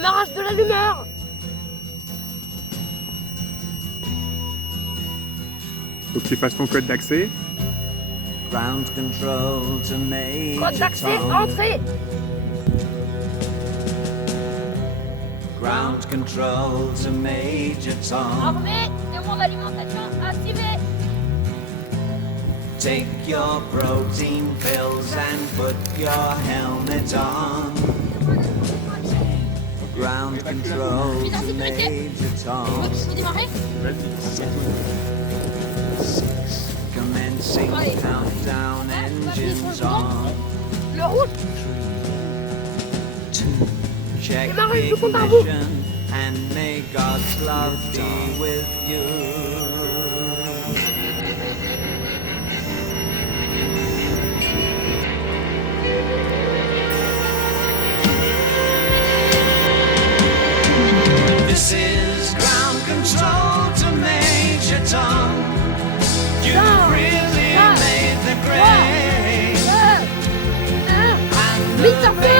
Démarrage de l'allumeur. Faut que tu fasses ton code d'accès. Ground control to Major Code d'accès, Tom. entrée. Ground control to Major Tom. Armée, demande d'alimentation activée. Take your protein pills and put your helmet on. Ground control Putain, to sécurité. Major Tom. Faut démarrer. Commencing Allez. countdown, engines on. Le rouge. 2. Check Démarrez, je compte à vous. ignition and may God's love be with you. This is ground control to Major Tom. You really made the grade. Vite, ça fait.